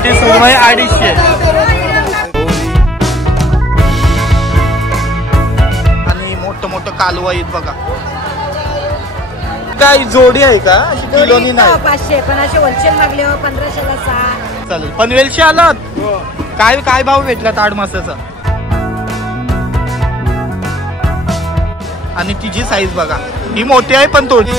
गावठी सुरमई 250. आणि मोठं कालवा आहेत बघा. काय जोडी आहे का किलोनी? नाही 500 पण असे होलसेल मागले 1500ला 6. चालेल. पनवेलशी आलात काय भाव भेटला ताड मासाचा? आणि तिची साईज बघा, ही मोठी आहे पण थोडी.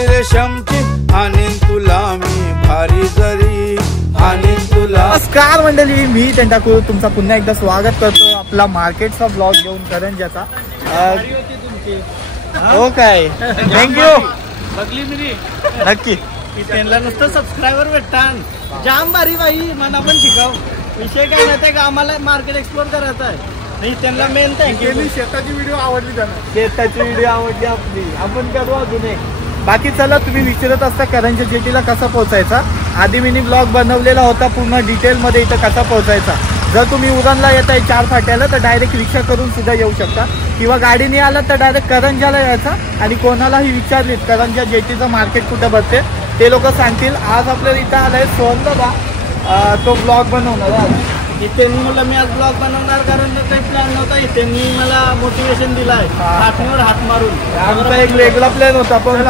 आणि तुला मी भारी जरी आणि तुला. नमस्कार मंडळी, मी टेंटाकूर तुमचा पुन्हा एकदा स्वागत करतो आपला मार्केटचा ब्लॉग घेऊन करंजाचा. हो काय, थँक्यू. बघली मी नक्की. त्यांना नुसतं सबस्क्रायबर भेटतात. जाम भारी बाई मला पण शिकाव. विषय काय माहिती का, आम्हाला मार्केट एक्सप्लोर करायचं आहे. नाही त्यांना मेन थँक्यू. शेताची व्हिडिओ आवडली त्यांना. शेताची व्हिडिओ आवडली आपली, आपण करू अजून एक. बाकी चला, तुम्ही विचारत असता करंजा जेटीला कसा पोहोचायचा. आधी मी ब्लॉग बनवलेला होता पूर्ण डिटेलमध्ये इथं कसा पोहोचायचा. जर तुम्ही उरणला येताय 4 फाट्याला तर डायरेक्ट रिक्षा करून सुद्धा येऊ शकता, किंवा गाडीने आलात तर डायरेक्ट करंजाला यायचा. आणि कोणालाही विचारलीत करंजा जेटीचं मार्केट कुठं भरते ते लोक सांगतील. आज आपल्याला इथं आलाय सोनला, तो ब्लॉग बनवणार आहे. त्यांनी मला मी आज ब्लॉग बनवणार कारण काही प्लॅन नव्हता. त्यांनी मला मोटिवेशन दिलाय हातवर हात मारून. आमचा एक वेगळा प्लॅन होता पण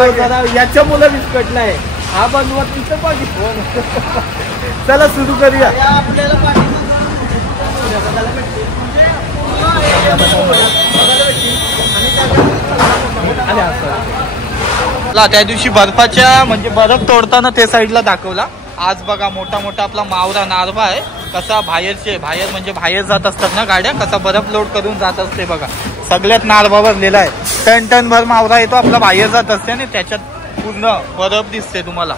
याच्या मुलं विस्कटलाय. हा बनवत तिथं बघितलं. चला सुरू करूया. आपल्याला त्या दिवशी बर्फाच्या म्हणजे बर्फ तोडताना ते साईडला दाखवला. आज बघा मोठा आपला मावरा नारवा आहे. कसा बाहेर म्हणजे बाहेर जात असतात ना गाड्या, कसा बर्फ लोड करून जात असते बघा. सगळ्यात नारवा भरलेला आहे. टन भर मावरा येतो आपला बाहेर जात असते आणि त्याच्यात पूर्ण बर्फ दिसते तुम्हाला.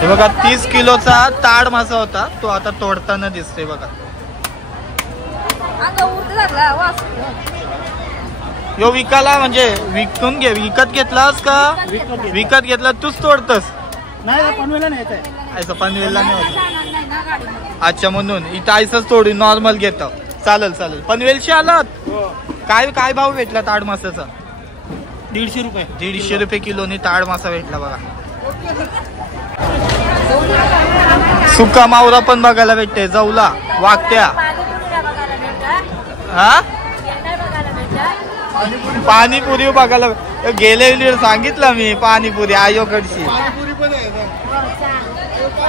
हे बघा 30 किलोचा ताड मासा होता, तो आता तोडताना दिसतोय बघा. यो विकाला म्हणजे विकत घेतलास का? विकत घेतला तूच तोडतस? नाही पनवेलला नाही असं पनवेलला नाही होत. अच्छा, म्हणून इथं आयसच तोडून नॉर्मल घेतो. चालेल. पनवेलशी आलात काय भाव भेटला ताड मासाचा? 150 रुपये. 150 रुपये किलोनी ताड मासा भेटला बघा. सुका मावरा पण बघायला भेटते. जवला वागत्या. हा, पाणीपुरी बघायला गेले. सांगितलं मी पाणीपुरी आयोकडची.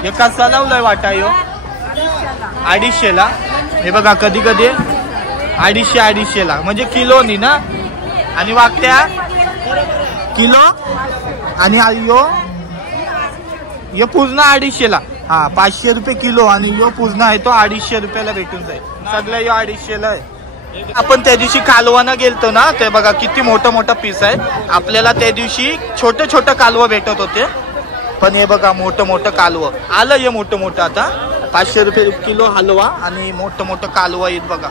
हे कसा लावलाय वाटा यो? 250ला. हे बघा कधी 250ला म्हणजे किलोनी ना. आणि वागत्या किलो. आणि यो पूर्ण 250ला. हा, 500 रुपये किलो. आणि यो पूर्ण आहे तो 250 रुपयाला भेटून जाईल. सगळं यो 250ला आहे. आपण त्या दिवशी कालवाना गेलतो ना, ते बघा किती मोठं पीस आहे. आपल्याला त्या दिवशी छोटे कालवं भेटत होते, पण हे बघा मोठं कालवं आलं. हे मोठं आता 500 रुपये किलो हलवा आणि मोठं कालवं आहेत बघा.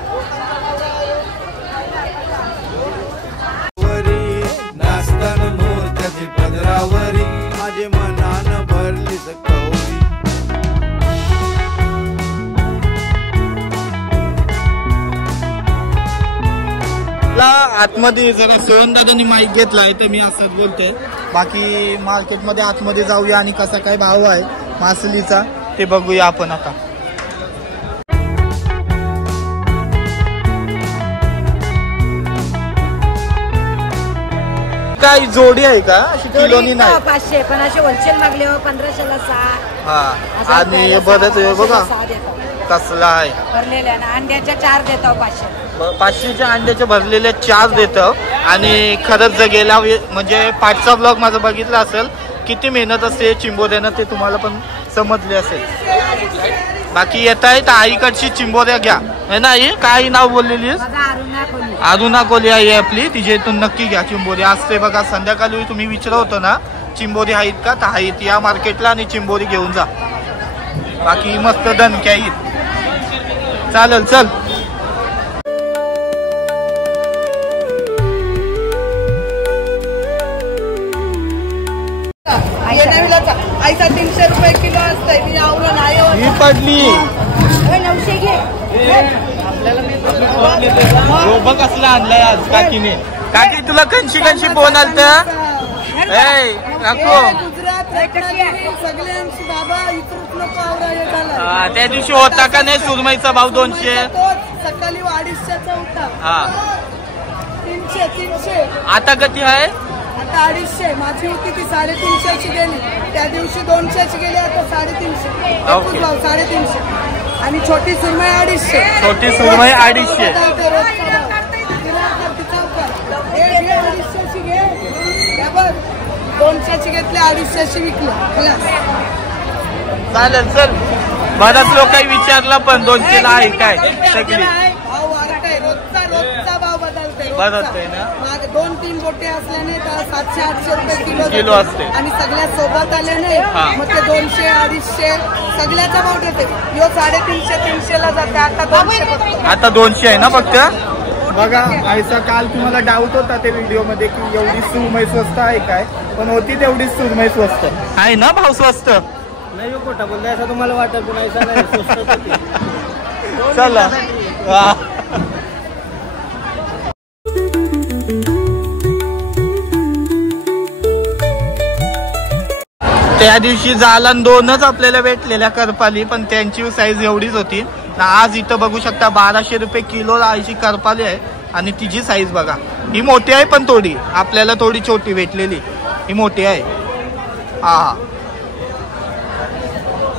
माझे मनानं भरली आतमध्ये जरा सोहनदादांनी माईक घेतलाय तर मी असंच बोलतोय. बाकी मार्केटमध्ये आतमध्ये जाऊया आणि कसा काय भाव आहे मासलीचा ते बघूया आपण आता. काय जोडी आहे का किलोनी? नाही 500 पण असे होलसेल मागले 1500ला 6. हा, आणि बरंच बघा कसला आहे. भरलेल्या अंड्याच्या 4 देतो 500. 500च्या अंड्याच्या भरलेल्या 4 देतो. आणि खरंच जर गेला म्हणजे पाठचा ब्लॉग माझा बघितला असेल किती मेहनत असते चिंबोऱ्यानं ते तुम्हाला पण समजले असेल. बाकी येत आहे तर आईकडची चिंबोऱ्या घ्या. है ना, ही काय नाव बोललेली? अरुणा कोली आहे आपली. तिच्या इथून नक्की घ्या चिंबोरी. असते बघा संध्याकाळी तुम्ही विचारत होतं ना चिंबोरी आहेत का, तर आहेत. या मार्केटला आणि चिंबोरी घेऊन जा. बाकी मस्त दणक्या आहेत. चालेल चल. आईचा 300 रुपये किलो असतंय. मी आवलं नाही होत. ही पडली 900 घे. रोबा कसला आणलाय आज काकीने. काकी तुला कणशी कणशी फोन आलत. नको गुजरात रत्नागिरी सगळे आमची बाबा इथून पावरा हे झालं. त्या दिवशी होता का नाही सुरमईचा भाव 200. सकाळी 250चा होता. हा 300. आता किती आहे. आता 250. माझी होती ती 350ची गेली. त्या दिवशी 200ची गेली. आता 350. ओके. 350 आणि छोटी सुरमई 250. छोटी सुरमई 250. 200ची घेतली 250ची विकलं. चालेल चल. बराच लोक काही विचारलं पण 200 ला आहे काय सगळी रोजचा भाव बदलतोय ना. 2-3 बोटे असल्याने 700-800 रुपये किलो असते. आणि सगळ्या सोबत आल्याने मग ते 200-250 सगळ्याचा भाव देते. यो 350-300 ला जाते. आता 200 आहे ना फक्त. बघा ऐसा काल तुम्हाला डाऊट होता ते व्हिडिओ मध्ये की एवढी सुरमई स्वस्त आहे काय, पण होती तेवढीच सुरमई स्वस्त आहे ना. भाव स्वस्त नाही खोटा बोलताय असं तुम्हाला वाटत पण ऐसा नाही. स्वस्त होती. चला. त्या दिवशी जालन 2च आपल्याला भेटलेल्या करपाली, पण त्यांची साईज एवढीच होती. आज इथं बघू शकता 1200 रुपये किलो अशी करपाली आहे. आणि तिची साईज बघा. ही मोठी आहे पण थोडी आपल्याला थोडी छोटी भेटलेली. ही मोठी आहे. हा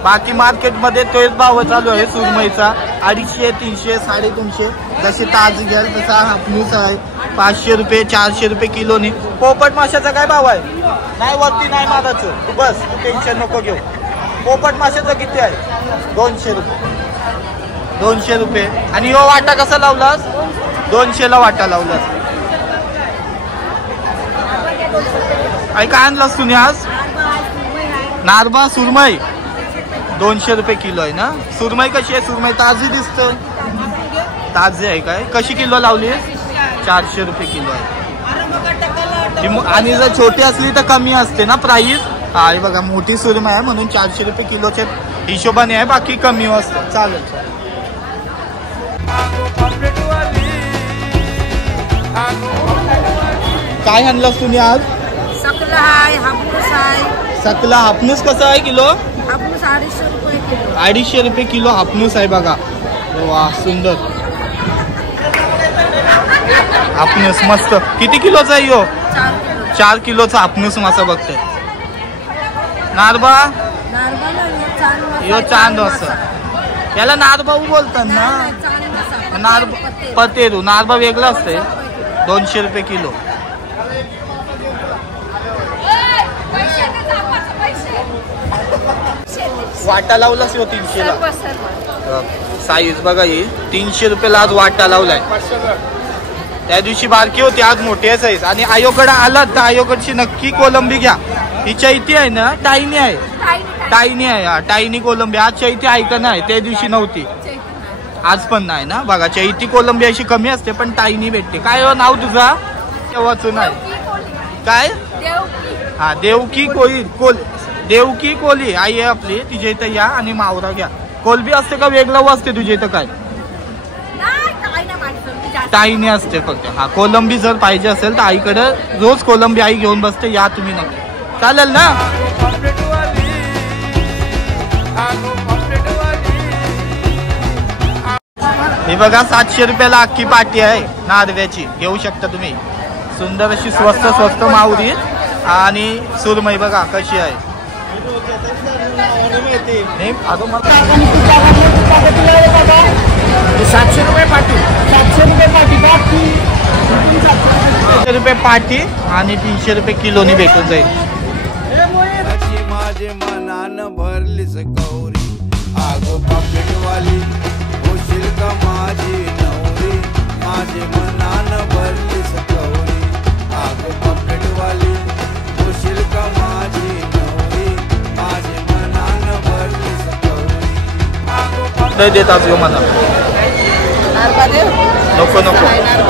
बाकी मार्केटमध्ये तोच भाव चालू आहे सुरमईचा. 250, 300, 350. जशी ताज घ्याल तसा हापणूस आहे. 500 रुपये 400 रुपये किलोनी. पोपट माशाचा काय भाव आहे. नाही वरती नाही मागायचं तू बस. तू टेन्शन नको घेऊ. पोपट माशाचा किती आहे. 200 रुपये. 200 रुपये. आणि यो वाटा कसा लावलास. 200 ला वाटा लावलास. काय आणलास तुम्ही आज. नारबा सुरमई 200 रुपये किलो आहे ना. सुरमई कशी आहे. सुरमई ताजी दिसते. ताजी आहे काय. कशी किलो लावली. 400 रुपये किलो आहे. आणि जर छोटी असली तर कमी असते ना प्राईस. हा हे बघा मोठी सुरमई आहे म्हणून 400 रुपये किलोच्या हिशोबाने आहे. बाकी कमी असतं. चालेल. काय आणलास तुम्ही आज. सकला आहे, हापूस आहे. सकला हापणूस कसा आहे किलो. हापूस 250 रुपये किलो. 250 रुपये किलो हापणूस आहे बघा. वा सुंदर हापणूस मस्त. किती किलोचा आहे यो. 4 किलोचा हापणूस मासा बघतोय. नारबा यो चांद असं याला नारबाऊ बोलतात ना. पतेरू नारबा वेगळा असते. 200 रुपये किलो. वाटा लावलाच हो 300 ला. साईज बघा ही 300 रुपयाला आज वाटा लावलाय. त्या दिवशी बारकी होती आज मोठी आहे साईज. आणि आयोकडे आलात तर आयोकडची नक्की कोलंबी घ्या. ही चैती आहे ना. टायनी आहे. टायनी आहे. हा टायनी कोलंबी. आज चैती ऐकणं आहे. त्या दिवशी नव्हती. आज पण नाही ना. बघा चैती कोलंबी अशी कमी असते पण टायनी भेटते. काय हो नाव तुझा. तेव्हाच नाही काय. हा देवकी देवकी कोली आई आहे आपली. तिच्या इथं या आणि मावरा घ्या. कोलबी असते का वेगळं असते तुझ्या इथं काय. टायनी असते फक्त. हा कोलंबी जर पाहिजे असेल तर आईकडे रोज कोलंबी आई घेऊन बसते. या तुम्ही नक्की. चालेल ना. हे बघा 700 रुपयाला अख्खी पाटी आहे नारव्याची. घेऊ शकता तुम्ही. सुंदर अशी स्वस्त मावरी. आणि सुरमई बघा कशी आहे. 700 रुपये पाटी. 700 रुपये पाटी आणि 300 रुपये किलोनी भेटून जाईल. अशी माझे मनानं भरलीच गौरी. आगो पापलेटवाली होशील का माझी नवरी. माझे मनानं भरलीच गौरी. आगो पापलेटवाली होशील का माझी नवरी. माझे मनानं भरलीच गौरी. नाही देत आज मला. नको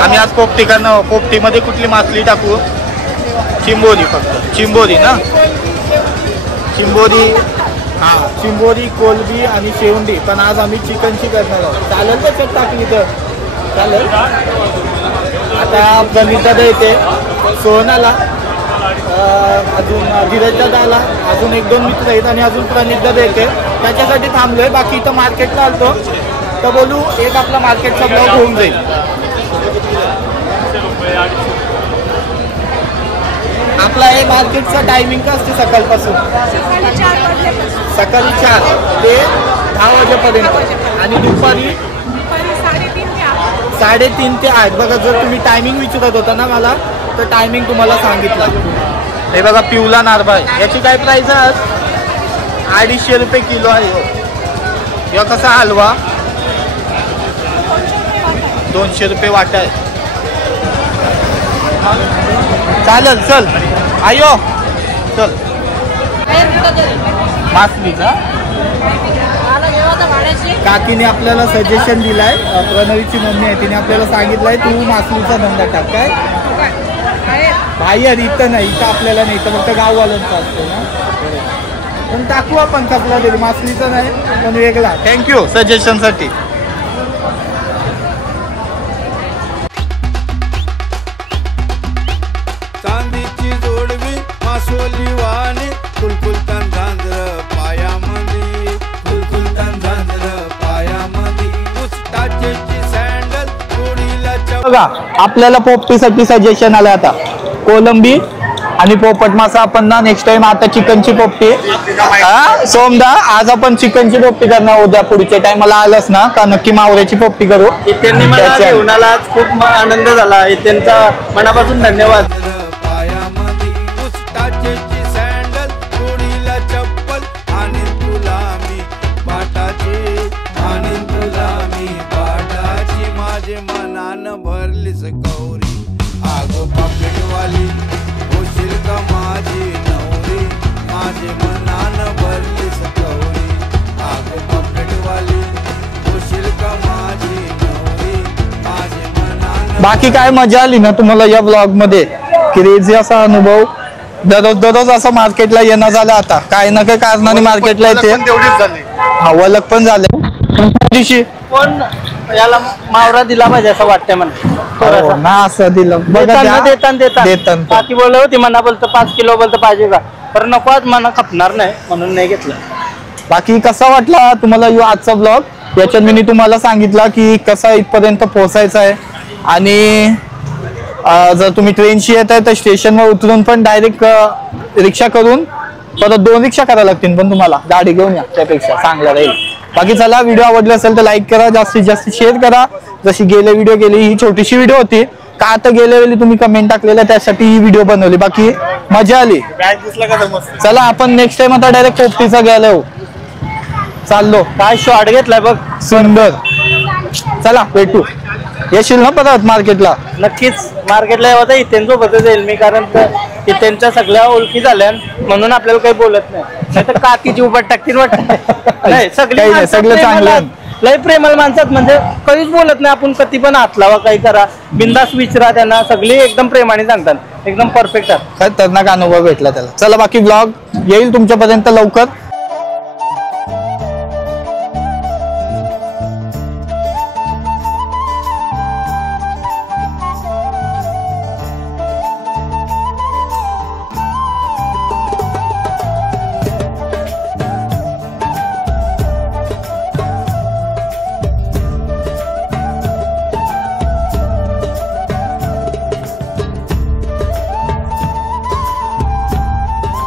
आम्ही आज पोपटी करणं. पोपटीमध्ये कुठली मासली टाकू. चिंबोरी फक्त. चिंबोरी ना. चिंबोरी, हा चिंबोरी, कोलबी आणि शेवंडी. पण आज आम्ही चिकनची करणार आहोत. चालेल त्याच्यात टाकली तर चालेल. आता प्रणितदादा येते, सोहनाला, अजून धीरजदादा आला, अजून 1-2 मित्र आहेत आणि अजून प्रणितदादा येते. त्याच्यासाठी थांबलोय. बाकी इथं मार्केटला आलतो तर बोलू एक आपला मार्केटचा ब्लॉग होऊन जाईल. आपला हे मार्केटचा टायमिंग का असते सकाळपासून? सकाळी 4 ते 10 वाजेपर्यंत आणि दुपारी 3:30 ते 8. बघा जर तुम्ही टायमिंग विचारत होता ना मला तर टायमिंग तुम्हाला सांगितलं. हे बघा पिवला नारबा आहे. याची काय प्राइस आहे? 250 रुपये किलो आहे. या कसा हलवा 200 रुपये वाटा आहे. चालेल चल आयो चल. मासली का काकीने आपल्याला सजेशन दिलाय. प्रणवीची मम्मी आहे, तिने आपल्याला सांगितलंय तू मासलीचा धंदा टाक. काय बाहेर इथं नाही, इथं आपल्याला नाही, तर फक्त गाववाल्यांचा असतो ना. पण टाकू आपण कसला तरी, मासलीचा नाही पण वेगळा. थँक्यू सजेशनसाठी. चांदीची जोडवी मासोली वाणी, कुलकुलतान झांजर पायामध्ये, कुलकुलतान झांजर पायामध्ये, पुसटाची सँडल जोडीला बघा आपल्याला पोपटीसाठी सजेशन आलं. आता कोलंबी आणि पोपट मासा आपण ना नेक्स्ट टाइम आता चिकनची पोपटी. सोमदा आज आपण चिकनची पोपटी करणार. उद्या पुढच्या टाइमला आलंच ना का नक्की मावऱ्याची पोपटी करू. त्यांनी मला घेऊन आला, खूप आनंद झाला. त्यांचा मनापासून धन्यवाद. पायामध्ये पुसटाची सँडल जोडीला चप्पल, आणि तुला मी पाटाची, आणि तुला मी पाटाची, माझे मनानं भरलीस गौरी, आगो पापलेटवाली होशील का माझी नवरी, माझे मनानं भरलीस गौरी, आगो पापलेटवाली होशील का माझी नवरी, माझे मनानं. बाकी काय मजा आली ना तुम्हाला या ब्लॉग मध्ये? क्रेझी असा अनुभव. दररोज असं मार्केटला येणं झालं. आता काय ना काय कारणाने मार्केटला येते. वलक पण झाले. दिवशी पण याला मावरा दिला पाहिजे असं वाटतंय मला. ना असं दिलं देताना बाकी बोलत होती मना बोलतं 5 किलो बोलतं पाहिजे का, तर नको आज मना खपणार नाही म्हणून नाही घेतलं. बाकी कसा वाटला तुम्हाला आजचा ब्लॉग? याच्यात मी तुम्हाला सांगितलं की कसा इथपर्यंत पोहोचायचं आहे. आणि जर तुम्ही ट्रेनशी येत आहे तर स्टेशनवर उतरून पण डायरेक्ट रिक्षा करून परत 2 रिक्षा करायला लागतील. पण तुम्हाला गाडी घेऊन या, त्यापेक्षा चांगलं राहील. बाकी चला, व्हिडिओ आवडला असेल तर लाईक करा, जास्तीत जास्त शेअर करा. जशी गेले व्हिडिओ गेली, ही छोटीशी व्हिडिओ होती का आता गेल्या वेळी तुम्ही कमेंट टाकलेल्या त्यासाठी ही व्हिडिओ बनवली. बाकी मजा आली. चला आपण नेक्स्ट टाइम आता डायरेक्ट पोपटीचा घ्यायला येऊ. चाललो. काय शॉर्ट घेतलाय बघ, सुंदर. चला भेटू. येशील ना परत मार्केटला? नक्कीच मार्केटला यावं तर इथेंसोबतच येईल मी, कारण इथेंच्या सगळ्या ओळखी झाल्या म्हणून आपल्याला काही बोलत नाही तर काकीची उभट टाकतील वाटत नाही. सगळं चांगलं, लय प्रेमळ माणसात, म्हणजे काहीच बोलत नाही. आपण कधी पण हात लावा, काही करा, बिंदास विचारा त्यांना, सगळी एकदम प्रेमाने सांगतात. एकदम परफेक्ट आहे. खतरनाक अनुभव भेटला त्याला. चला बाकी ब्लॉग येईल तुमच्यापर्यंत लवकर.